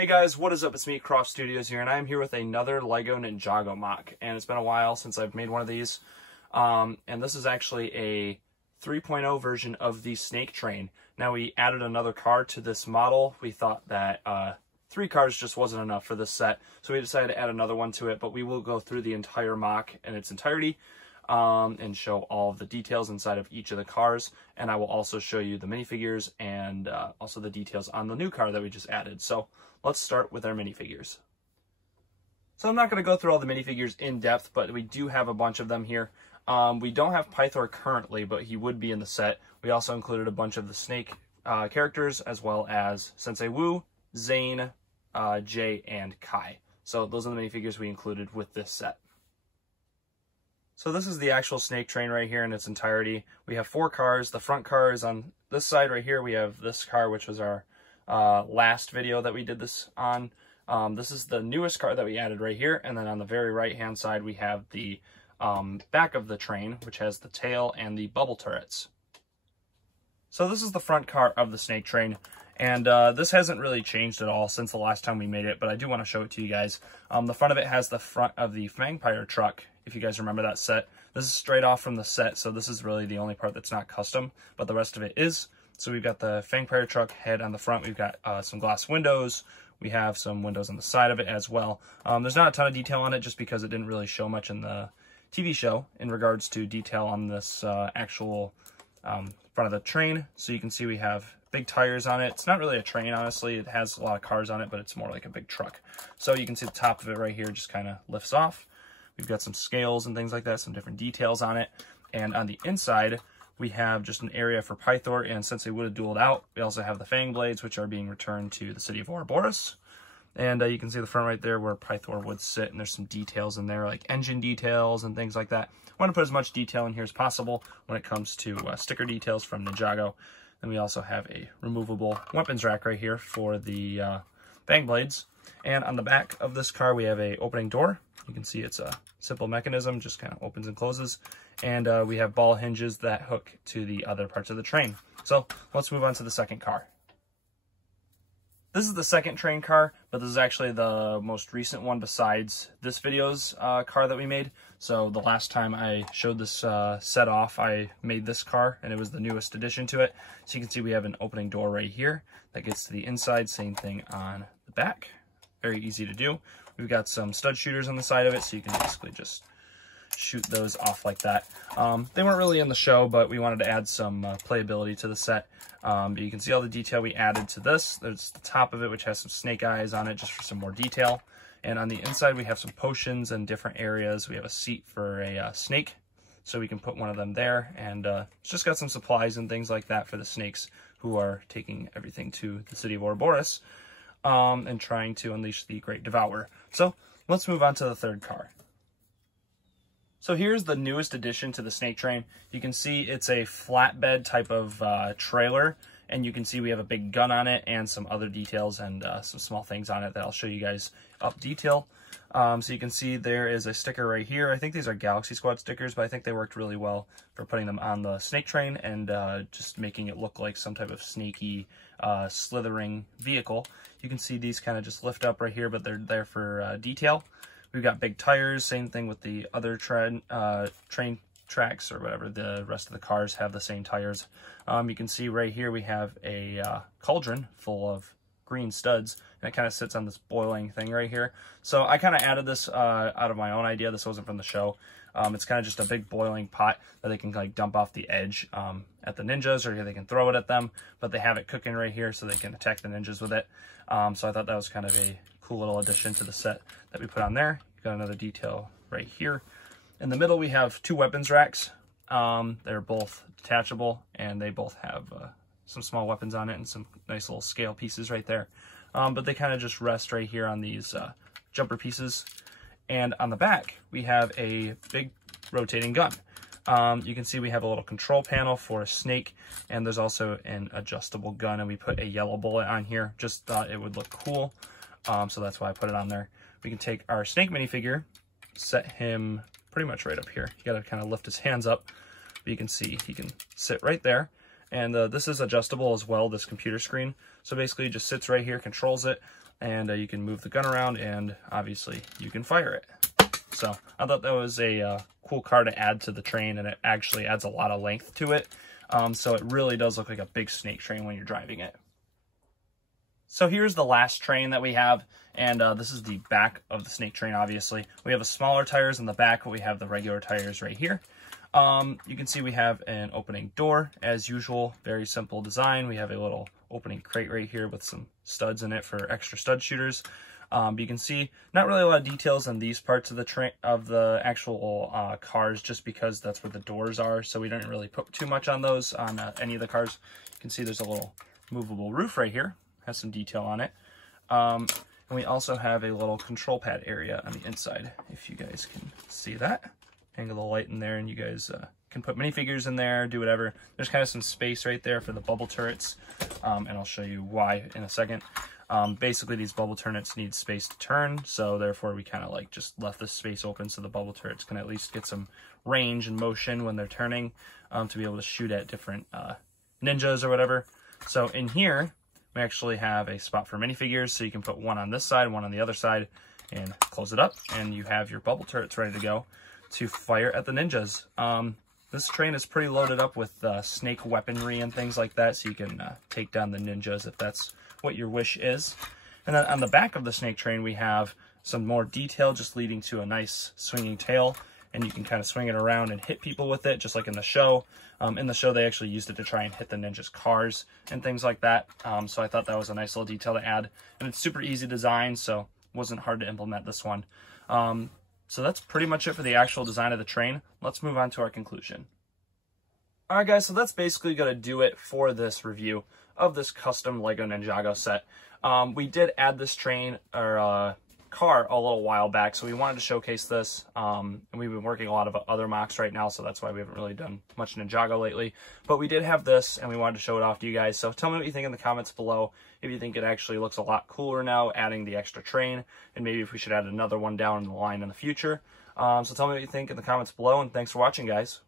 Hey guys, what is up? It's me, Croft Studios here, and I'm here with another LEGO Ninjago MOC. And it's been a while since I've made one of these. And this is actually a 3.0 version of the snake train. Now we added another car to this model. We thought that 3 cars just wasn't enough for this set, so we decided to add another one to it. But we will go through the entire MOC in its entirety and show all of the details inside of each of the cars. And I will also show you the minifigures and also the details on the new car that we just added. So let's start with our minifigures. So I'm not going to go through all the minifigures in depth, but we do have a bunch of them here. We don't have Pythor currently, but he would be in the set. We also included a bunch of the snake characters, as well as Sensei Wu, Zane, Jay, and Kai. So those are the minifigures we included with this set. So this is the actual snake train right here in its entirety. We have 4 cars. The front car is on this side right here. We have this car, which was our last video that we did this on. This is the newest car that we added right here. And then on the very right hand side, we have the back of the train, which has the tail and the bubble turrets. So this is the front car of the snake train. And this hasn't really changed at all since the last time we made it, but I do want to show it to you guys. The front of it has the front of the Fangpire truck, if you guys remember that set. This is straight off from the set, so this is really the only part that's not custom, but the rest of it is. So we've got the Fangpire truck head on the front. We've got some glass windows. We have some windows on the side of it as well. There's not a ton of detail on it just because it didn't really show much in the TV show in regards to detail on this actual front of the train. So you can see we have big tires on it. It's not really a train, honestly. It has a lot of cars on it, but it's more like a big truck. So you can see the top of it right here just kind of lifts off. We've got some scales and things like that, some different details on it. And on the inside, we have just an area for Pythor and Sensei Wu dueled out. We also have the Fang Blades, which are being returned to the city of Ouroboros. And you can see the front right there where Pythor would sit, and there's some details in there, like engine details and things like that. I want to put as much detail in here as possible when it comes to sticker details from Ninjago. Then we also have a removable weapons rack right here for the Fang Blades. And on the back of this car, we have a opening door. You can see it's a simple mechanism, just kind of opens and closes. And we have ball hinges that hook to the other parts of the train. So let's move on to the second car. This is the second train car, but this is actually the most recent one besides this video's car that we made. So the last time I showed this set off, I made this car, and it was the newest addition to it. So you can see we have an opening door right here that gets to the inside, same thing on the back. Very easy to do. We've got some stud shooters on the side of it, so you can basically just shoot those off like that. They weren't really in the show, but we wanted to add some playability to the set. But you can see all the detail we added to this. There's the top of it, which has some snake eyes on it just for some more detail. And on the inside, we have some potions in different areas. We have a seat for a snake, so we can put one of them there. And it's just got some supplies and things like that for the snakes who are taking everything to the city of Ouroboros and trying to unleash the Great Devourer. So let's move on to the third car. So here's the newest addition to the snake train. You can see it's a flatbed type of trailer, and you can see we have a big gun on it and some other details and some small things on it that I'll show you guys up detail. So you can see there is a sticker right here. I think these are Galaxy Squad stickers, but I think they worked really well for putting them on the snake train and just making it look like some type of snaky, slithering vehicle. You can see these kind of just lift up right here, but they're there for detail. We've got big tires, same thing with the other train tracks or whatever. The rest of the cars have the same tires. You can see right here we have a cauldron full of green studs, and it kind of sits on this boiling thing right here. So I kind of added this out of my own idea. This wasn't from the show. It's kind of just a big boiling pot that they can like dump off the edge at the ninjas, or they can throw it at them, but they have it cooking right here so they can attack the ninjas with it. So I thought that was kind of a cool little addition to the set that we put on there. You've got another detail right here. In the middle, we have 2 weapons racks. They're both detachable, and they both have some small weapons on it and some nice little scale pieces right there. But they kind of just rest right here on these jumper pieces. And on the back, we have a big rotating gun. You can see we have a little control panel for a snake, and there's also an adjustable gun, and we put a yellow bullet on here. Just thought it would look cool, so that's why I put it on there. We can take our snake minifigure, set him pretty much right up here. You gotta kind of lift his hands up, but you can see he can sit right there. And this is adjustable as well, this computer screen. So basically it just sits right here, controls it, and you can move the gun around, and obviously you can fire it. So I thought that was a cool car to add to the train, and it actually adds a lot of length to it. So it really does look like a big snake train when you're driving it. So here's the last train that we have, and this is the back of the snake train, obviously. We have the smaller tires in the back, but we have the regular tires right here. You can see we have an opening door, as usual, very simple design. We have a little opening crate right here with some studs in it for extra stud shooters. You can see not really a lot of details on these parts of the train, of the actual cars, just because that's where the doors are, so we don't really put too much on those on any of the cars. You can see there's a little movable roof right here, has some detail on it. And we also have a little control pad area on the inside, if you guys can see that. Angle the light in there, and you guys can put minifigures in there, do whatever. There's kind of some space right there for the bubble turrets, and I'll show you why in a second. Basically, these bubble turrets need space to turn, so therefore we kind of like just left this space open so the bubble turrets can at least get some range and motion when they're turning, to be able to shoot at different ninjas or whatever. So in here, we actually have a spot for minifigures, so you can put one on this side, one on the other side, and close it up, and you have your bubble turrets ready to go to fire at the ninjas. This train is pretty loaded up with snake weaponry and things like that, so you can take down the ninjas if that's what your wish is. And then on the back of the snake train, we have some more detail, just leading to a nice swinging tail, and you can kind of swing it around and hit people with it, just like in the show. In the show, they actually used it to try and hit the ninjas' cars and things like that. So I thought that was a nice little detail to add, and it's super easy design, so it wasn't hard to implement this one. So that's pretty much it for the actual design of the train. Let's move on to our conclusion. Alright guys, so that's basically going to do it for this review of this custom LEGO Ninjago set. We did add this train, or car, a little while back, so we wanted to showcase this. And we've been working a lot of other MOCs right now, so that's why we haven't really done much Ninjago lately. But we did have this, and we wanted to show it off to you guys. So tell me what you think in the comments below. If you think it actually looks a lot cooler now, adding the extra train, and maybe if we should add another one down the line in the future. So tell me what you think in the comments below, and thanks for watching, guys.